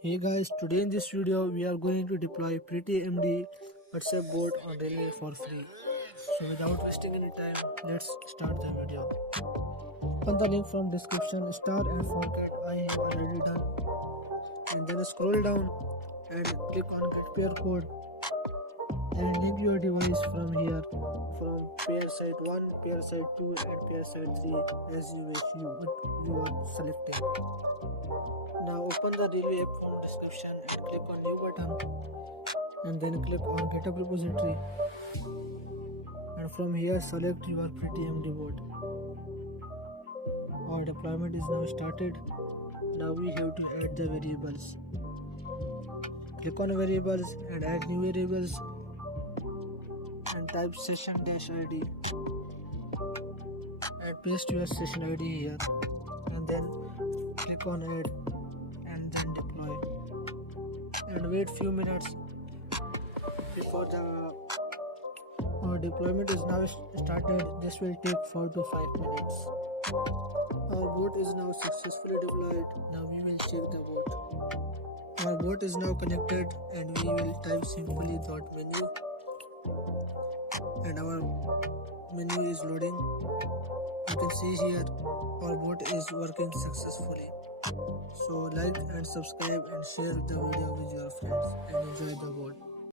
Hey guys, today in this video we are going to deploy Pretty MD WhatsApp bot on Railway for free. So without wasting any time, let's start the video. Open the link from description, star and forget I have already done. And then scroll down and click on get pair code and link your device from here from pair site 1, pair site 2 and pair site 3 as you wish you are selecting. Now open the Railway app from description and click on new button and then click on GitHub repository and from here select your Pretty MD bot. Our deployment is now started. Now we have to add the variables. Click on variables and add new variables and type session-id and paste your session ID here and then click on add and then deploy and wait few minutes before our deployment is now started. This will take 4 to 5 minutes. Our bot is now successfully deployed. Now we will check the bot. Our bot is now connected and we will type simply .menu and our menu is loading. You can see here our bot is working successfully. So like and subscribe and share the video with your friends and enjoy the bot.